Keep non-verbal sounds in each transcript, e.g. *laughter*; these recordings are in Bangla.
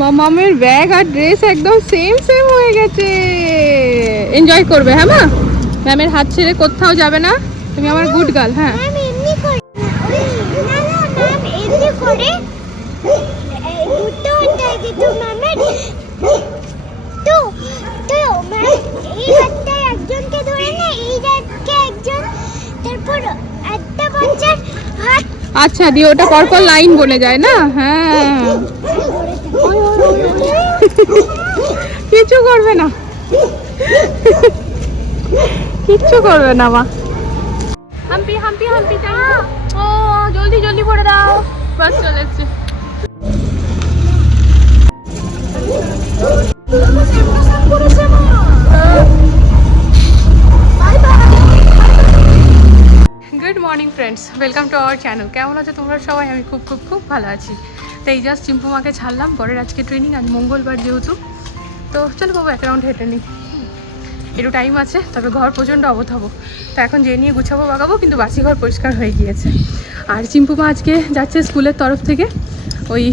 মামামের ব্যাগ আর ড্রেস একদম সেম সেম হয়ে গেছে। এনজয় করবে হ্যাঁ মা? ম্যামের হাত ছেড়ে কোথাও যাবে না। তুমি আমার গুড গার্ল হ্যাঁ। আচ্ছা দিয়ে ওটা পরপর লাইন বনে যায় না? হ্যাঁ। কিছু করবে না। কিচ্ছু করবে না, মা। হাম্পি হাম্পি হাম্পি ও, জলদি জলদি পড়ে দাও। বাস, চলে এসছে। Good morning friends welcome to our channel কেমন আছো তোমরা সবাই? আমি খুব খুব খুব ভালো আছি। তো এই জাস্ট চিম্পুমাকে ছাড়লাম। পরের আজকে ট্রেনিং আজ মঙ্গলবার যেহেতু। তো চলো বাবু এক রাউন্ড হেঁটে নিই। একটু টাইম আছে তবে ঘর প্রচণ্ড অবথব তো এখন যে নিয়ে গুছাবো বাগাবো কিন্তু বাসি ঘর পরিষ্কার হয়ে গিয়েছে। আর চিম্পু মা আজকে যাচ্ছে স্কুলের তরফ থেকে ওই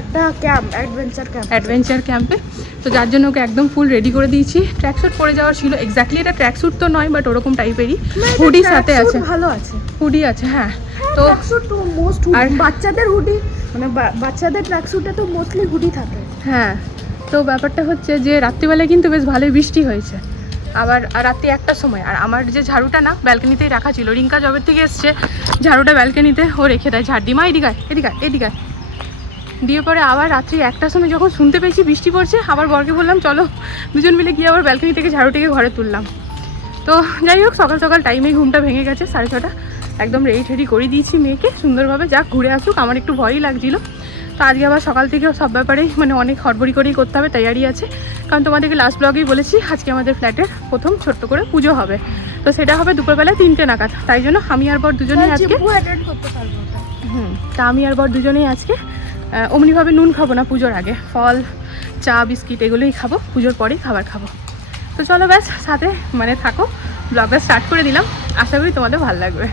একটা ক্যাম্প অ্যাডভেঞ্চার ক্যাম্প অ্যাডভেঞ্চার ক্যাম্পে তো যার জন্য ওকে একদম ফুল রেডি করে দিয়েছি। ট্র্যাক ট্র্যাকস্যুট পরে যাওয়ার ছিল। এক্স্যাক্টলি এটা ট্র্যাকস্যুট তো নয় বাট ওরকম টাইপেরই হুডি সাথে আছে। ভালো আছে। হুডি আছে হ্যাঁ। তো মোস্ট আর- বাচ্চাদের হুডি মানে বাচ্চাদের ট্র্যাকস্যুটে তো মোস্টলি হুডি থাকে। হ্যাঁ তো ব্যাপারটা হচ্ছে যে রাত্রিবেলায় কিন্তু বেশ ভালোই বৃষ্টি হয়েছে। আবার রাত্রি একটার সময় আর আমার যে ঝাড়ুটা না ব্যালকনিতেই রাখা ছিল রিঙ্কা জবের থেকে এসছে ঝাড়ুটা ব্যালকনিতে ও রেখে দেয়। ঝাড় দিমা এদিকায় এদিকায় এদিকায় দিয়ে পরে আবার রাত্রি একটার সময় যখন শুনতে পেয়েছি বৃষ্টি পড়ছে আবার বরকে বললাম চলো দুজন মিলে গিয়ে আবার ব্যালকনি থেকে ঝাড়ুটিকে ঘরে তুললাম। তো যাই হোক সকাল সকাল টাইমেই ঘুমটা ভেঙে গেছে সাড়ে ছটা। একদম রেডি ঠেডি করে দিয়েছি মেয়েকে সুন্দরভাবে যাক ঘুরে আসুক আমার একটু ভয়ই লাগছিল। তো আজকে আবার সকাল থেকেও সব ব্যাপারেই মানে অনেক হড়বড়ি করেই করতে হবে তৈয়ারি আছে। কারণ তোমাদেরকে লাস্ট ব্লগেই বলেছি আজকে আমাদের ফ্ল্যাটের প্রথম ছোট্ট করে পুজো হবে। তো সেটা হবে দুপুরবেলায় তিনটে নাগাদ তাই জন্য আমি আর বর দুজনেই আজকে হুম তা আমি আর বর দুজনেই আজকে অমনিভাবে নুন খাব না পুজোর আগে ফল চা বিস্কিট এগুলোই খাব পুজোর পরেই খাবার খাব। তো চলো ব্যাস সাথে মানে থাকো ব্লগটা স্টার্ট করে দিলাম আশা করি তোমাদের ভালো লাগবে।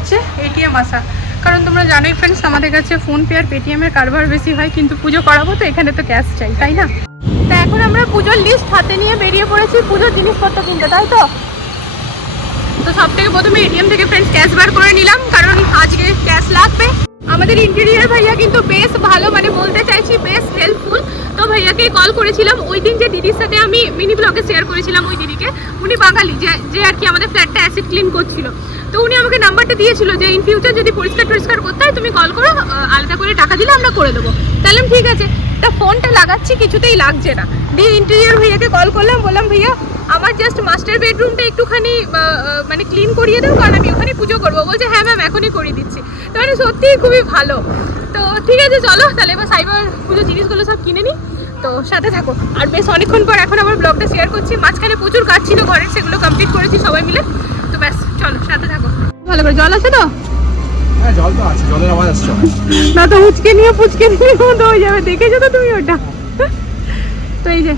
হচ্ছে এটিএম আসা। কারণ তোমরা জানোই ফ্রেন্ডস আমাদের কাছে ফোনপে আর পেটিএমের কারবার বেশি হয়, কিন্তু পুজো করাবো তো, এখানে তো ক্যাশ চাই, তাই না? তা এখন আমরা পুজোর লিস্ট হাতে নিয়ে বেরিয়ে পড়েছি, পুজোর জিনিসপত্র কিনতে, তাই তো? তো সব থেকে প্রথমে এটিএম থেকে ফ্রেন্ডস ক্যাশ বার করে নিলাম, কারণ আজকে ক্যাশ লাগবে। আমাদের ইন্টেরিয়ার ভাইয়া কিন্তু বেশ ভালো মানে বলতে চাইছি বেশ হেল্পফুল তো ভাইয়াকে কল করেছিলাম, ওই দিন যে দিদির সাথে আমি মিনি ব্লগে শেয়ার করেছিলাম ওই দিদিকে, উনি বাঙালি, যে যে আর কি আমাদের ফ্ল্যাটটা অ্যাসিড ক্লিন করছিল। তো উনি আমাকে নাম্বারটা দিয়েছিল যে ইন ফিউচার যদি পরিষ্কার টরিষ্কার করতে হয়, তুমি কল করো আলাদা করে টাকা দিলে আমরা করে দেবো। তাহলে ঠিক আছে। তা ফোনটা লাগাচ্ছি, কিছুতেই লাগছে না। দিয়ে ইন্টেরিয়ার ভাইয়াকে কল করলাম, বললাম, ভাইয়া, আমার জাস্ট মাস্টার বেডরুমটা একটুখানি মানে ক্লিন করিয়ে দাও, কারণ আমি ওখানে পুজো করব। বলছে হ্যাঁ ম্যাম এখনই করিয়ে দিচ্ছি। তো মানে সত্যিই খুবই ভালো। তো ঠিক আছে, চলো, তাহলে এবার সাইবার পুজো জিনিসগুলো সব কিনে নিই তো সাথে থাকো। আর বেশ অনেকক্ষণ পর এখন আমার ব্লগটা শেয়ার করছি। মাঝখানে প্রচুর কাজ ছিল ঘরের, সেগুলো কমপ্লিট করেছি সবাই মিলে। তো ব্যাস, চলো, সাথে থাকো। ভালো করে জল আছে তো? হ্যাঁ না তো উচকে নিয়ে পুচকে নিয়ে মতো হয়ে যাবে, দেখেছ তো তুমি ওটা? তো এই যে,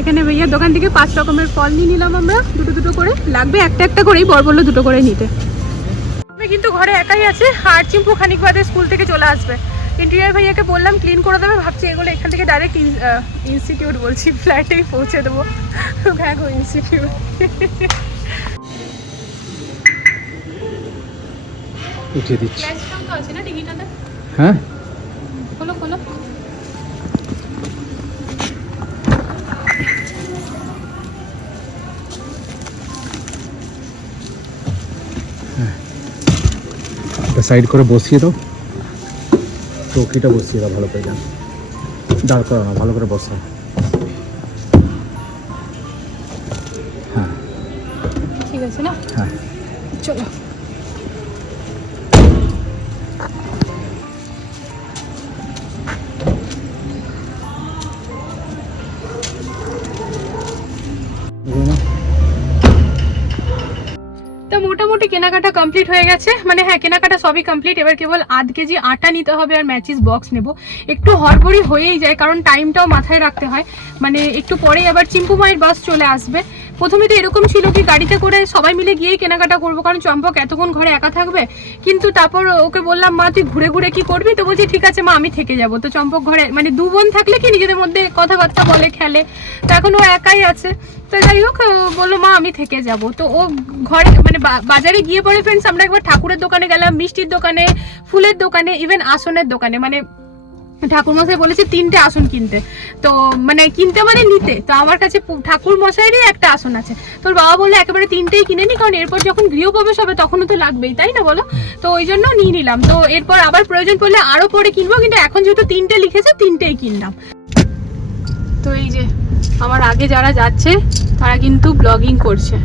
এখানে ভাইয়ার দোকান থেকে পাঁচ রকমের ফল নিয়ে নিলাম আমরা, দুটো দুটো করে। লাগবে একটা একটা করেই, বর বলল দুটো করে নিতে। কিন্তু ঘরে একাই আছে, আর চিম্পু খানিক বাদে স্কুল থেকে চলে আসবে। ইন্টেরিয়ার ভাইয়াকে বললাম, ক্লিন করে দেবে, ভাবছি এগুলো এখান থেকে ডাইরেক্ট ইনস্টিটিউট বলছি ফ্ল্যাটেই পৌঁছে দেবো। হ্যাঁ গো ইনস্টিটিউট উঠিয়ে দিচ্ছি। হ্যাঁ? সাইড করে বসিয়ে দাও। চৌকিটা বসিয়ে দাও ভালো করে যান দাঁড় করো না ভালো করে বসাও। কমপ্লিট হয়ে গেছে। মানে হ্যাঁ কেনাকাটা সবই কমপ্লিট এবার কেবল আধ কেজি আটা নিতে হবে আর ম্যাচিস বক্স নেব। একটু হড়বড়ি হয়েই যায়, কারণ টাইমটাও মাথায় রাখতে হয়। মানে একটু পরেই আবার চিম্পু মায়ের বাস চলে আসবে। প্রথমে তো এরকম ছিল কি গাড়িতে করে সবাই মিলে গিয়েই কেনাকাটা করব, কারণ চম্পক এতক্ষণ ঘরে একা থাকবে। কিন্তু তারপর ওকে বললাম, মা, তুই ঘুরে ঘুরে কি করবি? তো বলছি, ঠিক আছে মা, আমি থেকে যাব। তো চম্পক ঘরে মানে দু বোন থাকলে কি নিজেদের মধ্যে কথাবার্তা বলে, খেলে। তো এখন ও একাই আছে। তো যাই হোক বলল, মা, আমি থেকে যাব। তো ও ঘরে মানে বাজারে গিয়ে পরে ফ্রেন্ডস আমরা একবার ঠাকুরের দোকানে গেলাম মিষ্টির দোকানে ফুলের দোকানে ইভেন আসনের দোকানে। মানে ঠাকুর মশাই বলেছে তিনটে আসন কিনতে। তো মানে কিনতে মানে নিতে। তো আমার কাছে ঠাকুর মশাইরই একটা আসন আছে। তোর বাবা বলল একেবারে তিনটেই কিনে নি কারণ এরপর যখন গৃহপ্রবেশ হবে তখনও তো লাগবেই তাই না বলো? তো ওই জন্য নিয়ে নিলাম। তো এরপর আবার প্রয়োজন পড়লে আরও পরে কিনবো কিন্তু এখন যেহেতু তিনটে লিখেছে তিনটেই কিনলাম। তো এই যে আমার আগে যারা যাচ্ছে তারা কিন্তু ব্লগিং করছে।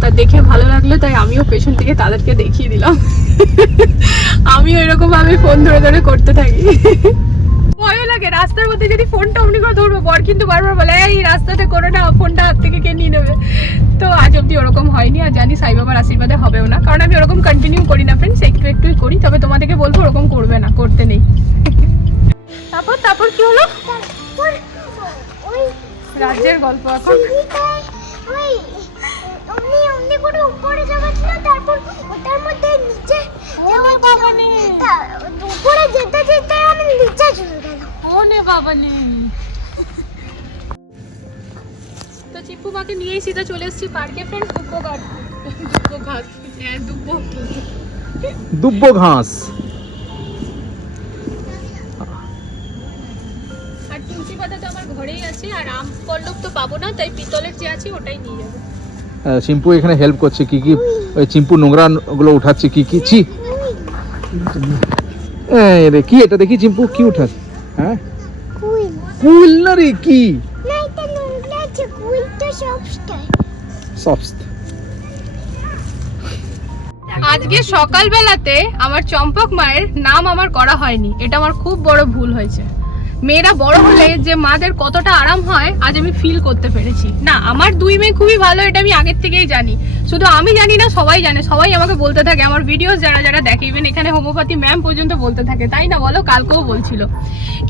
তা দেখে ভালো লাগল তাই আমিও পেছন থেকে তাদেরকে দেখিয়ে দিলাম। আমিও এরকম ভাবে ফোন ধরে ধরে করতে থাকি। ভয়ও লাগে রাস্তার মধ্যে যদি ফোনটা অমনি করে ধরবো বর কিন্তু বারবার বলে এই রাস্তাতে করো না ফোনটা হাত থেকে কে নিয়ে নেবে? তো আজ অব্দি ওরকম হয়নি আর জানি সাই বাবার আশীর্বাদে হবেও না কারণ আমি ওরকম কন্টিনিউ করি না ফ্রেন্ডস একটু একটুই করি তবে তোমাদেরকে বলব ওরকম করবে না করতে নেই। তারপর তারপর কি হলো? রাজ্যের গল্প এখন। অমনি অমনি করে উপরে যাওয়া ছিল তারপর ওটার মধ্যে নিচে উপরে যেতে যেতে আমি নিচে চলে গেল ওনে বাবা নেই তো চিপু মাকে নিয়েই সিধা চলে এসেছি পার্কে ফ্রেন্ড দুব্বো ঘাট। দুব্বো ঘাট। হ্যাঁ দুব্বো। দুব্ব ঘাস। আর তুলসী পাতা তো আমার ঘরেই আছে আর আম পল্লব তো পাবো না তাই পিতলের যে আছে ওটাই নিয়ে যাব। চিম্পু এখানে হেল্প করছে কি কি ওই চিম্পু নোংরা গুলো উঠাচ্ছে কি কি ছি। এই রে কি এটা দেখি চিম্পু কি উঠাস? হ্যাঁ? কুইল। কুল না রে কি? আজকে সকালবেলাতে আমার চম্পক মায়ের নাম আমার করা হয়নি এটা আমার খুব বড় ভুল হয়েছে। মেয়েরা বড় হলে যে মাদের কতটা আরাম হয়, আজ আমি ফিল করতে পেরেছি। না, আমার দুই মেয়ে খুবই ভালো, এটা আমি আগের থেকেই জানি। শুধু আমি জানি না, সবাই জানে। সবাই আমাকে বলতে থাকে, আমার ভিডিও যারা যারা দেখে ইভেন এখানে হোমিওপ্যাথি ম্যাম পর্যন্ত বলতে থাকে, তাই না বলো? কালকেও বলছিল।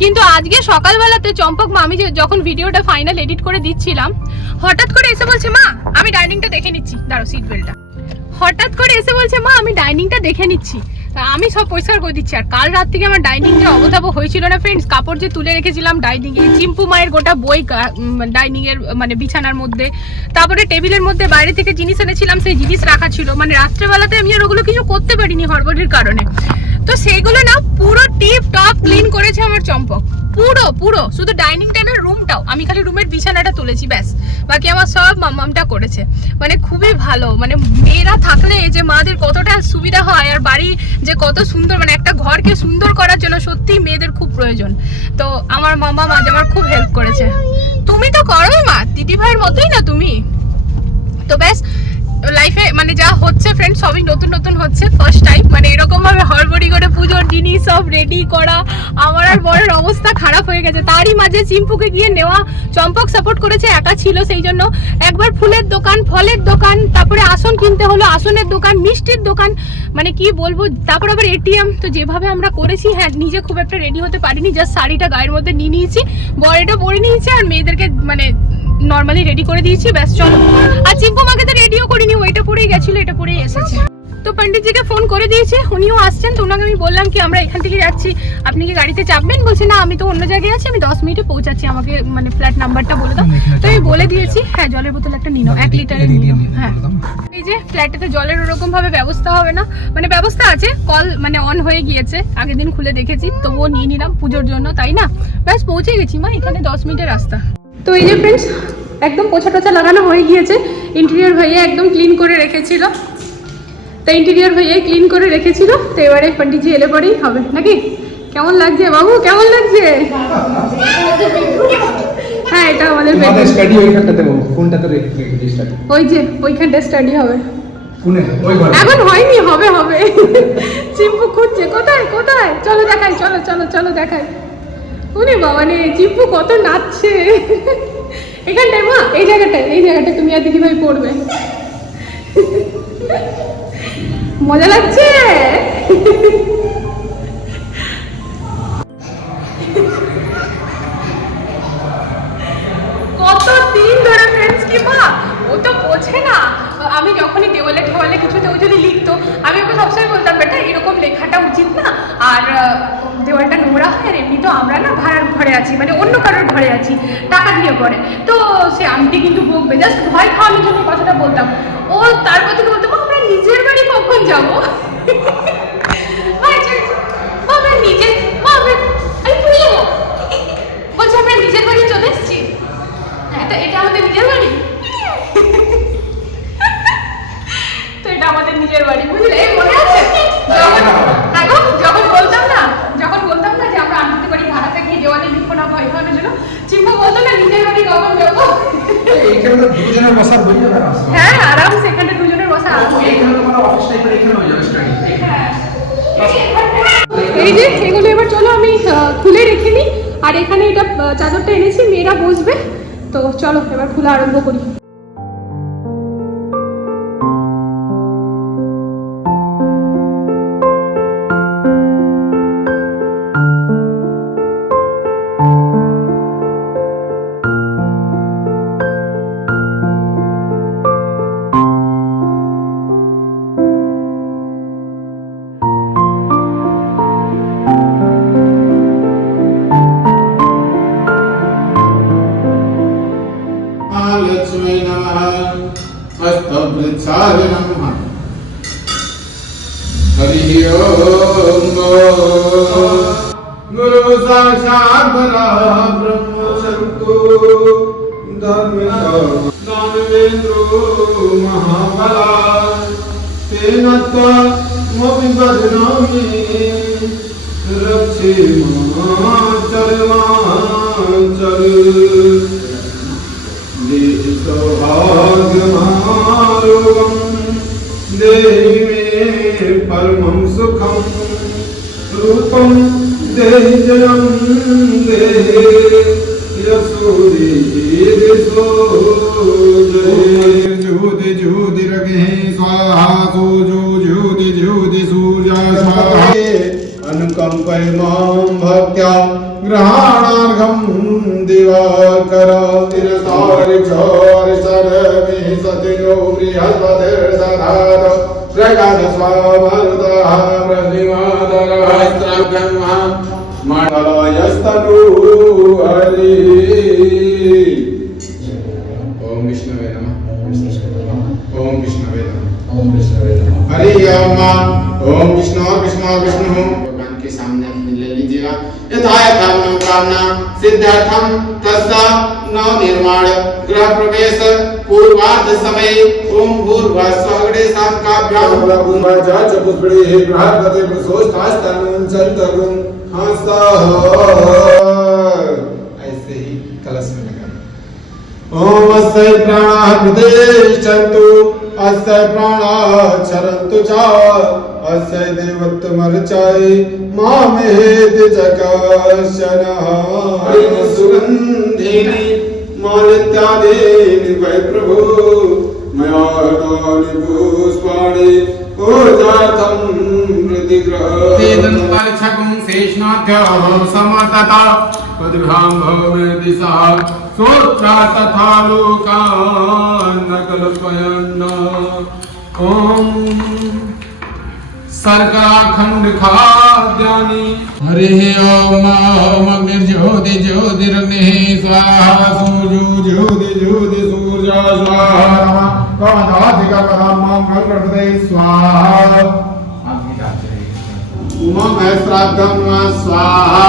কিন্তু আজকে সকালবেলাতে চম্পক মা, আমি যে যখন ভিডিওটা ফাইনাল এডিট করে দিচ্ছিলাম, হঠাৎ করে এসে বলছে, মা, আমি ডাইনিংটা দেখে নিচ্ছি। দাঁড়ো সিট বেল্টটা হঠাৎ করে এসে বলছে, মা, আমি ডাইনিংটা দেখে নিচ্ছি। তা আমি সব পরিষ্কার করে দিচ্ছি। আর কাল রাত থেকে আমার ডাইনিং যে অবতাব হয়েছিল না ফ্রেন্ডস কাপড় যে তুলে রেখেছিলাম ডাইনিং এ চিম্পু মায়ের গোটা বই ডাইনিং এর মানে বিছানার মধ্যে। তারপরে টেবিলের মধ্যে বাইরে থেকে জিনিস এনেছিলাম, সেই জিনিস রাখা ছিল। মানে রাত্রেবেলাতে আমি আর ওগুলো কিছু করতে পারিনি হরবরের কারণে। তো সেইগুলো না পুরো টিপ টপ ক্লিন করেছে আমার চম্পক। পুরো পুরো। শুধু ডাইনিং টেবিল রুমটাও আমি খালি রুমের বিছানাটা তুলেছি ব্যাস। বাকি আমার সব মামামটা করেছে। মানে খুবই ভালো। মানে মেয়েরা থাকলে যে মাদের কতটা সুবিধা হয় আর বাড়ি যে কত সুন্দর মানে একটা ঘরকে সুন্দর করার জন্য সত্যি মেয়েদের খুব প্রয়োজন। তো আমার মামা মাঝে আমার খুব হেল্প করেছে। তুমি তো করো মা। দিদি ভাইয়ের মতোই না তুমি? তো ব্যাস লাইফে মানে যা হচ্ছে ফ্রেন্ড সবই নতুন নতুন হচ্ছে ফার্স্ট টাইম মানে এরকম ভাবে হড়বড়ি করে পুজোর জিনিস সব রেডি করা, আমার আর বরের অবস্থা খারাপ হয়ে গেছে। তারই মাঝে চিম্পুকে গিয়ে নেওয়া চম্পক সাপোর্ট করেছে, একা ছিল সেই জন্য। একবার ফুলের দোকান, ফলের দোকান, তারপরে আসন কিনতে হলো, আসনের দোকান, মিষ্টির দোকান মানে কি বলব, তারপর আবার এটিএম তো যেভাবে আমরা করেছি হ্যাঁ নিজে খুব একটা রেডি হতে পারিনি জাস্ট শাড়িটা গায়ের মধ্যে নিয়ে নিয়েছি বর এটা পরে নিয়েছি, আর মেয়েদেরকে মানে নর্মালি রেডি করে দিয়েছি ব্যাস চলো। আর চিম্পু মাকে তো রেডিও করিনি ওইটা পরেই গেছিল এটা পরেই এসেছে। তো পন্ডিতজিকে ফোন করে দিয়েছে উনিও আসছেন তো ওনাকে আমি বললাম কি আমরা এখান থেকে যাচ্ছি আপনি কি গাড়িতে চাপবেন? বলছে না আমি তো অন্য জায়গায় আছি আমি দশ মিনিটে পৌঁছাচ্ছি আমাকে মানে ফ্ল্যাট নাম্বারটা বলে দাও। তো আমি বলে দিয়েছি হ্যাঁ জলের বোতল একটা নিনো এক লিটারের নিনো হ্যাঁ। এই যে ফ্ল্যাটেতে জলের ওরকম ভাবে ব্যবস্থা হবে না মানে ব্যবস্থা আছে কল মানে অন হয়ে গিয়েছে আগের দিন খুলে দেখেছি তবুও নিয়ে নিলাম পুজোর জন্য তাই না? ব্যাস পৌঁছে গেছি মা এখানে দশ মিনিটের রাস্তা। তো এই যে ফ্রেন্ডস একদম পোছা টোছা লাগানো হয়ে গিয়েছে। ইন্টেরিয়র ভাইয়া একদম ক্লিন করে রেখেছিল। তো ইন্টেরিয়র ভাইয়া ক্লিন করে রেখেছিল। তো এবারে পন্ডিতজি এলে পরেই হবে নাকি? কেমন লাগছে বাবু? কেমন লাগছে? হ্যাঁ এটা আমাদের। স্টাডি ওইখানটাতে কোনটাতে ওই যে ওইখানটা স্টাডি হবে। এখন হয়নি হবে হবে। চিম্পু খুঁজছে। কোথায় কোথায়? চলো দেখাই চলো চলো চলো দেখাই। উনি বাবা নে চিম্পু কত নাচছে। এখানটায়, মা, এই জায়গাটায় এই জায়গাটায় তুমি আর দিদিভাই পড়বে। মজা লাগছে? কত দিন ধরে ফ্রেন্ডস কি, মা? ও তো বোঝে না। আমি যখনই দেওয়ালে ঠেওয়ালে কিছুতে ও যদি লিখতো, আমি ওকে সবসময় বলতাম, বেটা, এরকম লেখাটা উচিত না। আর দেওয়ালটা নোংরা হয় আর এমনি তো আমরা না ভাড়ার ঘরে আছি মানে অন্য কারোর ঘরে আছি টাকা দিয়ে পড়ে তো সে আন্টি কিন্তু বকবে জাস্ট ভয় খাওয়ানোর জন্য কথাটা বলতাম। ও তারপর থেকে বলতো "মা, আমরা নিজের বাড়ি কখন যাব? *laughs* নিজের *laughs* নিজের বাড়ি চলে এসেছি। হ্যাঁ এটা আমাদের নিজের বাড়ি? *laughs* তো এটা আমাদের নিজের বাড়ি বুঝলে মনে আছে যখন হ্যাঁ গো, যখন বলতাম না যখন বলতাম না যে আমরা আনতে বাড়ি ভাড়াতে গিয়ে দেওয়ালে লিখব না ভয় খাওয়ানোর জন্য চিম্পা বলতো না নিজের বাড়ি কখন যাব তো দুজনের বসার হয়ে যাবে হ্যাঁ আরাম সেখানে দুজনের বসা আরাম এইখানে তোমার অফিস টাইপের এখানে হয়ে যাবে স্টাডি এই যে এগুলো এবার চলো আমি খুলে রেখে নিই। আর এখানে এটা চাদরটা এনেছি মেয়েরা বসবে। তো চলো এবার খুলে আরম্ভ করি। रक्षे माँ चल सौभाग्य मारुगम देहि मे परमं सुखम रूपम देहि जलम देहि अनुकम्पयमां भक्त्या ग्रहाणार्घं दिवाकरातिरसारिक्षोरिसरमे हरि ॐ विष्णवे नमः ॐ विष्णवे नमः ओम विष्णु नमः हरि ओम ओम विष्णु विष्णु विष्णु भगवान के सामने ले लीजिएगा यथा यथा मनोकामना सिद्धार्थम तस्सा नव निर्माण गृह प्रवेश पूर्वार्ध समय ओम भूर्भुवः स्वगणे सामकाभ्याम ब्रह्मजा चतुष्पदे बृहस्पति प्रसोष्ठास्तनं चन्तगुं हंसा ॐ अस्य प्राणाः प्रतिष्ठन्तु अस्य प्राणाः क्षरन्तु च अस्य देवत्वमर्चाय मामेति च कश्चन सुगन्धीनि वै प्रभो मया हृतानि पुष्पाणि पूजार्थं प्रतिग्रह शेषनाथ्यः समतता पदभ्यां भवमेति सा। तथा लोकान ओम सर्गाखंड खाद्यानि हरे ओम स्वाहा। सूर्यो ज्योति ज्योति सूर्या स्वाहा कवनाधिकपरं स्वाहा। उमा महेश्वराभ्याम स्वाहा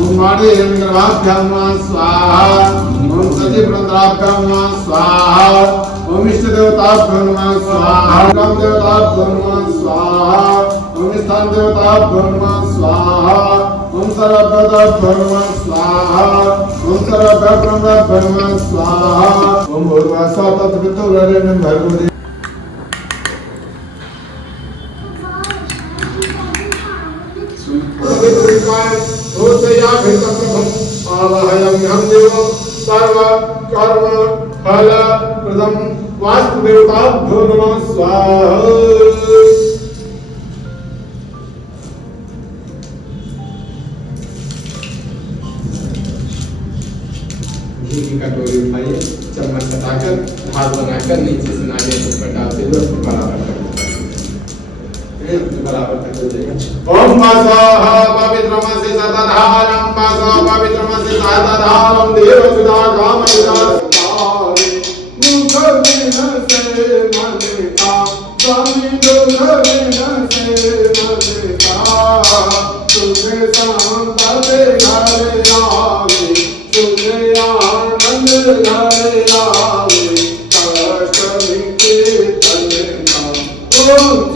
ओम माड़ी हेमग्रभाभ्याम स्वाहा ओम सती वृंदाभ्याम स्वाहा ओम इष्ट देवताभ्याम स्वाहा राम देवताभ्याम स्वाहा ओम स्थान देवताभ्याम स्वाहा ओम सर्वभ्याम स्वाहा ओम सर्वभ्याम स्वाहा ओम उर्वासा तत्पितुररेण भर्गुदे सर्वदयाभितमिदम् आवहयं हम देव सर्व कर्म फल प्रदम प्रदं वासुदेवताभ्यो नमः। स्वाहा। कटोरी उठाइए, चम्मच हटाकर भात बनाकर नीचे से नारियल पर डालते हुए बराबर करते ओम वासः पवित्रमसि सतधारं वासः पवित्रमसि सतधारं देव सुधा काम मुख मन का स्वामी दुख विनसे मन का तुझे संपद घर आवे तुझे आनंद घर आवे कष्ट मिटे का ओम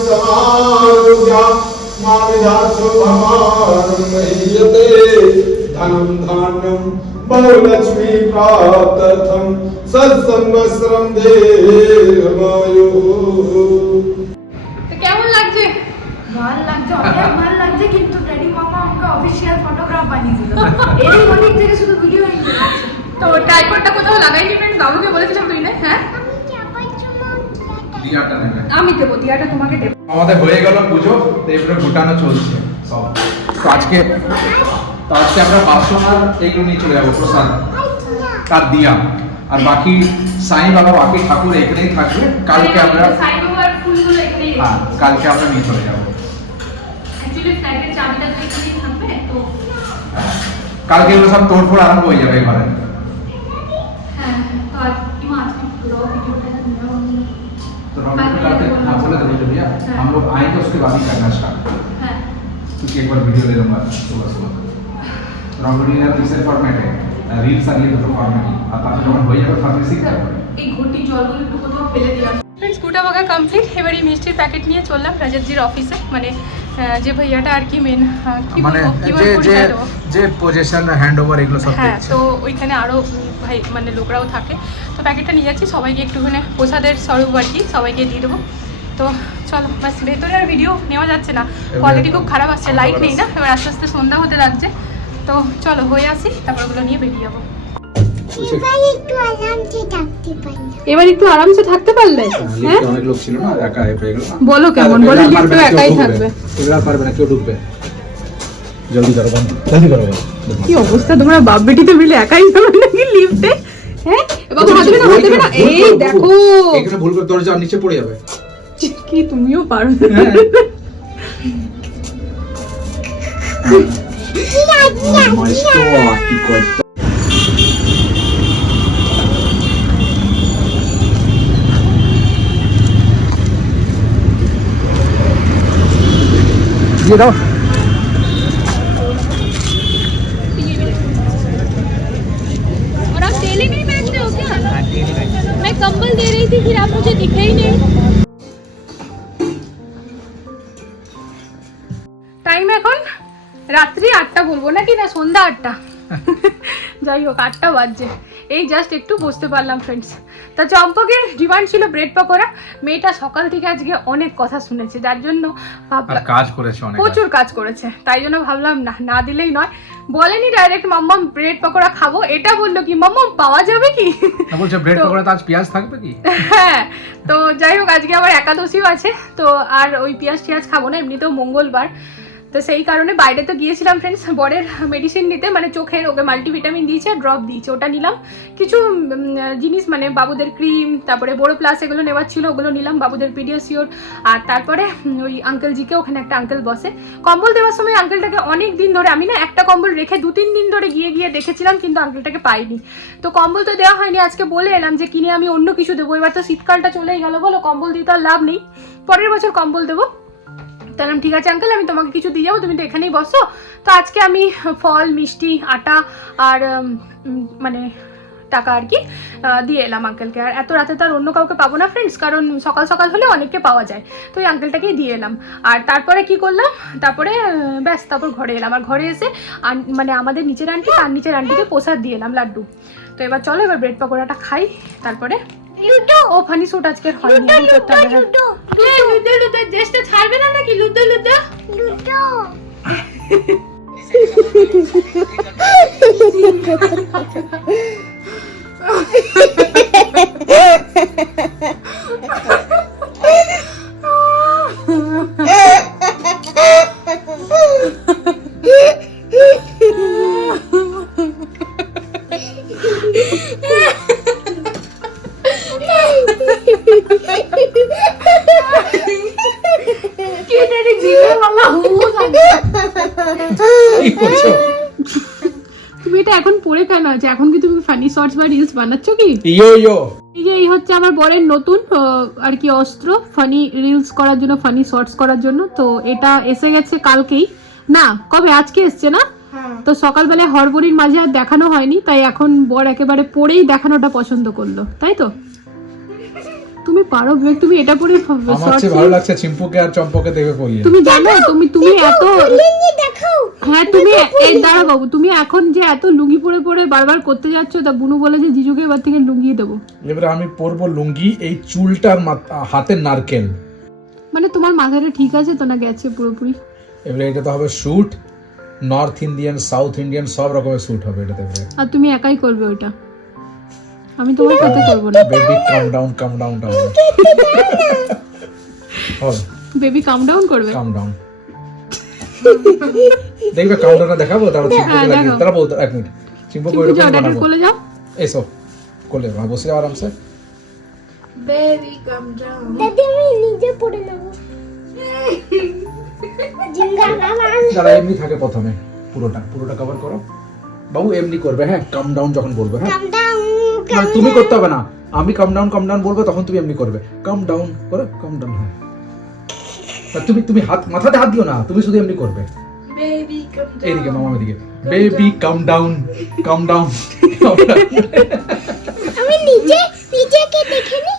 समारुजा माविधाचो भमारुमह्यते धनं धान्यं बहुलक्ष्मी प्राप्तर्थं सत्संवत्सरं देहमायुः তো কেমন লাগছে ভাল লাগছে অনেক ভাল লাগছে কিন্তু ড্যাডি মামা আমাকে অফিসিয়াল ফটোগ্রাফ বানিয়ে দিল এই অনেক থেকে শুধু ভিডিও তো ট্রাইপডটা কোথাও লাগাইনি ফ্রেন্ড বাবুকে বলেছিলাম তুই না হ্যাঁ দিয়াটা নেবে আমি দেবো দিয়াটা তোমাকে দেবো। আমাদের হয়ে গেল পুজো তো এবারে গোটানো চলছে সব। তো আজকে তো আজকে আমরা বাসন আর এইগুলো নিয়ে চলে যাব প্রসাদ তার দিয়া। আর বাকি সাই বাবা বাকি ঠাকুর এখানেই থাকবে। কালকে আমরা হ্যাঁ কালকে আমরা নিয়ে চলে যাব। কালকে এগুলো সব তোড়ফোড় আরম্ভ হয়ে যাবে এবারে। হ্যাঁ तो करते हाँ। बोले तो मुझे भैया हम लोग आएँगे उसके बाद ही करना स्टार्ट क्योंकि एक बार वीडियो ले लूँगा सुबह सुबह यार दूसरे फॉर्मेट है। রিলস আর ইয়ে ফর্মেট আর তাতে যখন হয়ে যাবে ফার্মেসি এই ঘটি জলগুলো একটু কোথাও ফেলে দিলাম। ফ্রেন্ডস বাগা কমপ্লিট এবার মিষ্টির প্যাকেট নিয়ে চললাম রাজাজির অফিসে মানে যে ভাইয়াটা আর কি মেন মানে যে যে যে পজিশন হ্যান্ড ওভার এগুলো সব হ্যাঁ তো ওইখানে আরও ভাই মানে লোকরাও থাকে। তো প্যাকেটটা নিয়ে যাচ্ছি। সবাইকে একটুখানি প্রসাদের স্বরূপ আর কি সবাইকে দিয়ে দেবো। তো চলো বাস ভেতরে আর ভিডিও নেওয়া যাচ্ছে না। কোয়ালিটি খুব খারাপ আসছে লাইট নেই না। এবার আস্তে আস্তে সন্ধ্যা হতে লাগছে। তো চলো হয়ে আসি তারপর ওগুলো নিয়ে বেরিয়ে যাব। এবার একটু আরামসে থাকতে পারলে? হ্যাঁ অনেক লোক ছিল না একা বলো কেমন? বলো লিফটে একাই থাকবে। এবার পারবে না কেউ ঢুকবে। জলদি করো বন্ধ। জলদি করো কি অবস্থা? তোমরা বাপ বেটি তো মিলে একাই যাবে নাকি লিফটে হ্যাঁ? বাবা হাত দেবে না হাত দেবে না। এই দেখো। এখানে ভুল করে দরজা নিচে পড়ে যাবে। কি তুমিও পারো *laughs* mais forte, और आप डेली नहीं बैठते हो क्या? मैं कंबल दे रही थी फिर आप मुझे दिखे ही नहीं। রাত্রি আটটা বলব নাকি না সন্ধ্যা আটটা? যাই হোক আটটা বাজছে। এই জাস্ট একটু বসতে পারলাম ফ্রেন্ডস তা চম্পকের ডিমান্ড ছিল ব্রেড পকোড়া। মেয়েটা সকাল থেকে আজকে অনেক কথা শুনেছে যার জন্য কাজ করেছে অনেক প্রচুর কাজ করেছে তাই জন্য ভাবলাম না না দিলেই নয়। বলেনি ডাইরেক্ট মাম্মাম ব্রেড পকোড়া খাব। এটা বলল কি মাম্মাম পাওয়া যাবে কি? বলছে ব্রেড পকোড়াতে আজ পেঁয়াজ থাকবে কি? হ্যাঁ তো যাই হোক আজকে আবার একাদশীও আছে। তো আর ওই পেঁয়াজ টিয়াজ খাব না এমনিতেও মঙ্গলবার। তো সেই কারণে বাইরে তো গিয়েছিলাম ফ্রেন্ডস বরের মেডিসিন নিতে। মানে চোখের ওকে মাল্টিভিটামিন দিয়েছে আর ড্রপ দিয়েছে, ওটা নিলাম। কিছু জিনিস মানে বাবুদের ক্রিম তারপরে বড় প্লাস এগুলো নেওয়ার ছিল, ওগুলো নিলাম বাবুদের পিডিয়াসিওর আর তারপরে ওই আঙ্কেলজিকে ওখানে একটা আঙ্কেল বসে। কম্বল দেওয়ার সময় আঙ্কেলটাকে অনেক দিন ধরে, আমি না একটা কম্বল রেখে দু তিন দিন ধরে গিয়ে গিয়ে দেখেছিলাম, কিন্তু আঙ্কেলটাকে পাইনি। তো কম্বল তো দেওয়া হয়নি, আজকে বলে এলাম যে কিনে আমি অন্য কিছু দেবো। এবার তো শীতকালটা চলেই গেল বলো, কম্বল দিয়ে তো আর লাভ নেই। পরের বছর কম্বল দেবো। তাহলে ঠিক আছে আঙ্কেল আমি তোমাকে কিছু দিয়ে যাব, তুমি তো এখানেই বসো। তো আজকে আমি ফল, মিষ্টি, আটা আর মানে টাকা আর কি দিয়ে এলাম আঙ্কেলকে আর এত রাতে তো আর অন্য কাউকে পাবো না ফ্রেন্ডস কারণ সকাল সকাল হলে অনেককে পাওয়া যায়। তো ওই আঙ্কেলটাকেই দিয়ে এলাম। আর তারপরে কি করলাম? তারপরে ব্যাস, তারপর ঘরে এলাম। আর ঘরে এসে মানে আমাদের নিচের আন্টি তার নিচের আন্টিকে প্রসাদ দিয়ে এলাম, লাড্ডু। তো এবার চলো, এবার ব্রেড পকোড়াটা খাই, তারপরে লুডো? ও ফানি শুট আজকে হয়নি এখন করতে হবে। Ludo ludo ludo. দেশটা ছাড়বে না নাকি? Ludo ludo? লুডো। কি *laughs* ইয়ো ইয়ো। এই যে এই হচ্ছে আমার বরের নতুন আর কি অস্ত্র ফানি রিলস করার জন্য ফানি শর্টস করার জন্য। তো এটা এসে গেছে কালকেই। না কবে? আজকে এসছে না? তো সকালবেলায় হরবরির মাঝে আর দেখানো হয়নি তাই এখন বর একেবারে পরেই দেখানোটা পছন্দ করল তাই তো? তুমি পারো বিবেক তুমি এটা পরে আমার চেয়ে ভালো লাগছে চিম্পুকে আর চম্পকে দেখে পড়িয়ে তুমি জানো তুমি তুমি এত হ্যাঁ তুমি এই দাঁড়া বাবু তুমি এখন যে এত লুঙ্গি পরে পরে বারবার করতে যাচ্ছ তা বুনু বলে যে জিজুকে এবার থেকে লুঙ্গি দেবো। এবারে আমি পরবো লুঙ্গি এই চুলটার হাতের নারকেল। মানে তোমার মাথাটা ঠিক আছে তো না গেছে পুরোপুরি? এবারে এটা তো হবে shoot north Indian south Indian সব রকমের শুট হবে এটাতে এবারে। আর তুমি একাই করবে ওটা? আমি তোমার সাথে করব না। Baby come down come down down হবে বেবি কাম ডাউন করবে? কাম ডাউন দেখবে কাউন্টারটা দেখাবো তারপর চিম্পুকে হ্যাঁ, লাগিয়ে দেখাও। তারপর এক মিনিট। চিম্পু ড্যাডির বানাবো। কোলে যাও। এসো। কোলে বা বসে যাও আরামসে। দাদি আমি নিজে পড়ে নেব। জিঙ্গা যারা এমনি থাকে প্রথমে পুরোটা। পুরোটা কভার করো। বাবু এমনি করবে হ্যাঁ? কাম ডাউন যখন বলবে হ্যাঁ? কাম ডাউন না তুমি করতে হবে না। আমি কাম ডাউন কাম ডাউন বলব তখন তুমি এমনি করবে। কাম ডাউন করো কাম ডাউন হ্যাঁ। তা তুমি তুমি হাত মাথাতে হাত দিও না তুমি শুধু এমনি করবে। এদিকে মামা এদিকে। Baby come down come down আমি নিজে নিজেকে দেখে নি।